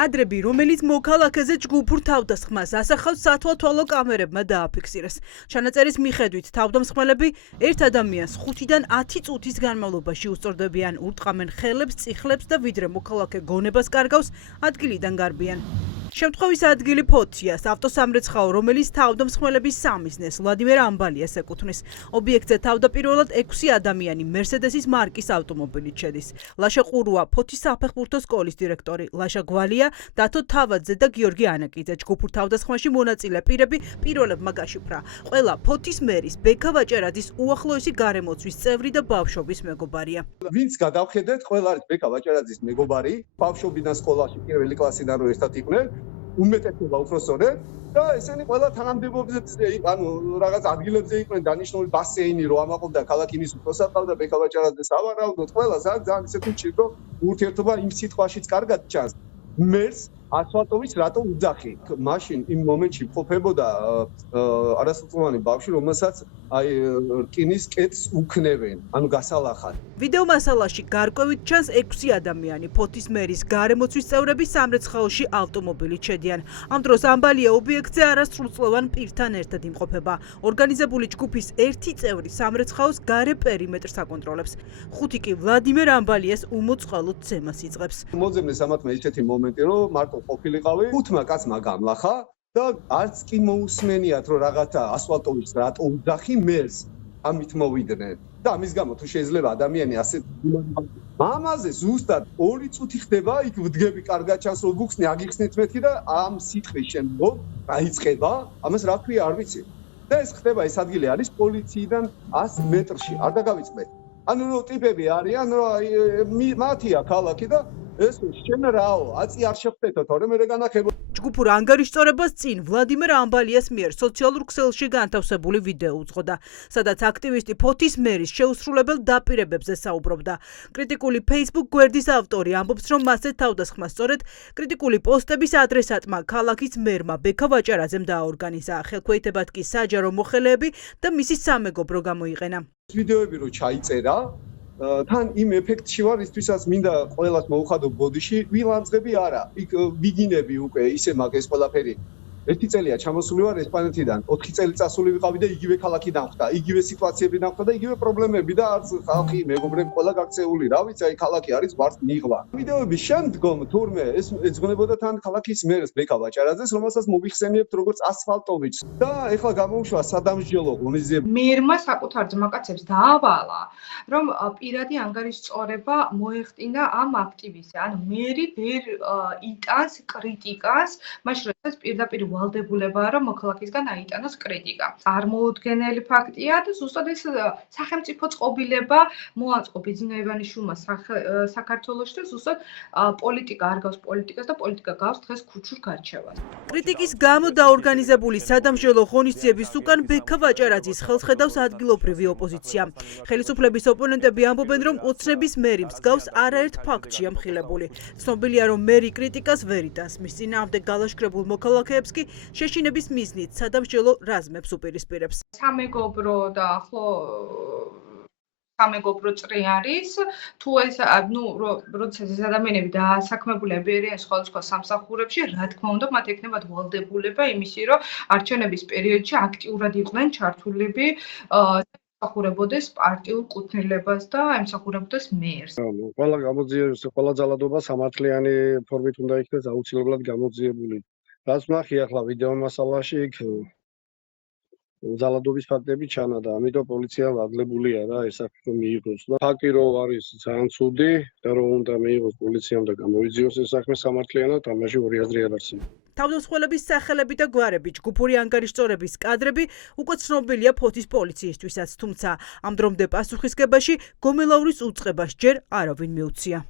კადრები, რომელიც მოქალაქეზე ჯგუფურ თავდასხმას ასახავს სათვალთვალო კამერებმა დააფიქსირეს. ჩანაწერის მიხედვით, თავდამსხმელები ერთ ადამიანს 5-დან 10 წუთის განმავლობაში უსწორდებიან, ურტყამენ ხელებს, წიხლებს და ვიდრე მოქალაქე გონებას კარგავს, ადგილიდან გარბიან. შემთხვევის ადგილი ფოთიას, ავტოსამრეცხაო, რომელიც თავდამსხმელების სამიზნეს ვლადიმერ ამბალიას ეკუთვნის. ობიექტზე თავდაპირველად 6 ადამიანი მერსედესის მარკის ავტომობილით შედის. ლაშა ყურუა, ფოთის საფეხბურთო სკოლის დირექტორი, ლაშა გვალია, დათო თავაძე და გიორგი ანაკიძე. ჯგუფურ თავდასხმაში მონაწილე პირები პირველებმა გაშიფრა. ყველა ფოთის მერის ბექა ვაჭარაძის უახლოესი გარემოცვის წევრი და ბავშვობის მეგობარია. ვინც გადავხედეთ, ყველა არის ბექა ვაჭარაძის მეგობარი, ბავშვობიდან სკოლაში პირველი კლასიდან რო ერთად იყვნენ. უმეტესობა უფროსწორად და ესენი ყველა თანამდებობებზე ანუ რაღაც ადგილებზე იყვნენ დანიშნული ბასეინი რო ამაყობდა ქალაქინის უფროსად და ბექა ვაჭარაძეს ავარავდოთ ყველა ძალიან ისეთი მჭიდრო ურთიერთობა იმ სიტყვაშიც კარგად ჩანს მერს ასფალტოვის რატო უძახი მაშინ იმ მომენტში ყოფებოდა არასრულწლოვანი ბავშვი რომელსაც აი რკინის კეთს უქნევენ ანუ გასალახად ვიდეო მასალაში გარკვევით ჩანს 6 ადამიანი ფოთის მერის გარემოცვის წევრები სამრეცხაოში ავტომობილით შედიან ამ დროს ამბალია ობიექტზე არასრულწლოვან პირთან ერთად იმყოფება ორგანიზებული ჯგუფის ერთი წევრი სამრეცხაოს გარე პერიმეტრს აკონტროლებს 5 კი ვლადიმერ ამბალიას უმოწყალოდ ცემას იწყებს მოძებნეს ამათმა ისეთი მომენტი რომ მარტო ყოფილიყავი 5 კაცმა გამლახა და არც კი მოусმენიათ რომ რაღაცა ასფალტოვის რატო უძახი მერს ამით მოვიდნენ და ამის გამო თუ შეიძლება ადამიანი ასე მამაზე ზუსტად 2 წუთი ხდება იქ ვდგები კარგად ჩანს რომ გუხსნი აგიხსნით მეთქი და ამ სიტყვის შემდგომ დაიწყება ამას რა ქვია არ ვიცი და ეს ხდება ეს ადგილი არის პოლიციიდან 100 მეტრში არ დაგავიწყდეთ ანუ რო ტიპები არიან რომ მათია ქალაქი და ეს შენ რაო აწი არ შეხვდეთო თორე მე განახებო ჯგუფურ ანგარიშწორებას წინ ვლადიმერ ამბალიას მიერ სოციალურ ქსელში განთავსებული ვიდეო უძღოდა, სადაც აქტივისტი ფოთის მერის შეუსრულებელ დაპირებებზე საუბრობდა. კრიტიკული Facebook გვერდის ავტორი ამბობს, რომ მასზე თავდასხმა სწორედ კრიტიკული პოსტების ადრესატმა ქალაქის მერმა ბექა ვაჭარაძემ დააორგანიზა. ხელქვეითებად კი საჯარო მოხელეები და მისი სამეგობრო გამოიყენა. ვიდეოები რო ჩაიწერა თან იმ ეფექტში ვარ ისთვისაც მინდა ყველას მოუხადო ბოდიში ვილანძღები არა იქ ვიგინები უკვე ისე მაგ ეს ყველაფერი ერთი წელია ჩამოსული ვარ ესპანეთიდან 4 წელი წასული ვიყავი და იგივე ქალაქიდან ხვდა იგივე სიტუაციებიდან ხვდა და იგივე პრობლემები და არც ხალხი მეგობრები ყველა გაქცეული რა ვიცი აი ქალაქი არის ვარს მიღლა ვიდეოების შემდგომ თურმე ეს ეძღვნებოდა თან ქალაქის მერს ბექა ვაჭარაძეს რომელსაც მოიხსენიებთ როგორც ასფალტოვიც და ეხლა გამოუშვა სადამსჯელო ღონისძიება მერმა საკუთარ ძმაკაცებს დაავალა რომ პირადი ანგარიშწორება მოეხდინა ამ აქტივისტზე ანუ მერი ვერ იტანს კრიტიკას მაშინ როდესაც პირდაპირ ვალდებულებაა რომ მოქალაქისგან აიტანოს კრიტიკა. წარმოუდგენელი ფაქტია და ზუსტად ეს სახელმწიფო წყობილება მოაწყო ბიძინა ივანიშვილმა საქართველოში და ზუსტად პოლიტიკა არ გავს პოლიტიკას და პოლიტიკა გავს დღეს ქუჩურ გარჩევას. კრიტიკის გამო დაორგანიზებული სადამსჯელო ღონისძიების უკან ბექა ვაჭარაძის ხელს ხედავს ადგილობრივი ოპოზიცია. ხელისუფლების ოპონენტები ამბობენ, რომ ოცნების მერი მსგავს არაერთ ფაქტშია მხილებული. ცნობილია, რომ მერი კრიტიკას ვერ იტანს. მის წინააღმდეგ გალაშქრებულ მოქალაქეებს კი შეშინების მიზნით სადამსჯელო რაზმებს უპირისპირებს. სამეგობრო და ახლო სამეგობრო წრი არის თუ ეს ნუ როდესაც ეს ადამიანები დაასაქმებულები არიან სხვადასხვა სამსახურებში რა თქმა უნდა მათ ექნებათ ვალდებულება იმისი რომ არჩევნების პერიოდში აქტიურად იყვნენ ჩართულები ემსახურებოდეს პარტიულ კუთვნილებას და ემსახურებოდეს მერს. ყველა გამოძიების ყველა ძალადობა სამართლიანი ფორმით უნდა იქნეს აუცილებლად გამოძიებული. რაც ნახე ახლა ვიდეო მასალაში იქ ძალადობის ფაქტები ჩანა და ამიტომ პოლიცია ვადლებულია რა ეს საქმე მიიღოს და ფაქტი რომ არის ძალიან ცუდი და რომ უნდა მიიღოს პოლიციამ და გამოვიძიოს ეს საქმე სამართლიანად ამაში ორი აზრი არ არსებობს. თავდამსხმელების სახელები და გვარები, ჯგუფური ანგარიშწორების კადრები უკვე ცნობილია ფოთის პოლიციისთვისაც, თუმცა ამ დრომდე პასუხისგებაში გომელაურის უწყებას ჯერ არავინ მიუცია.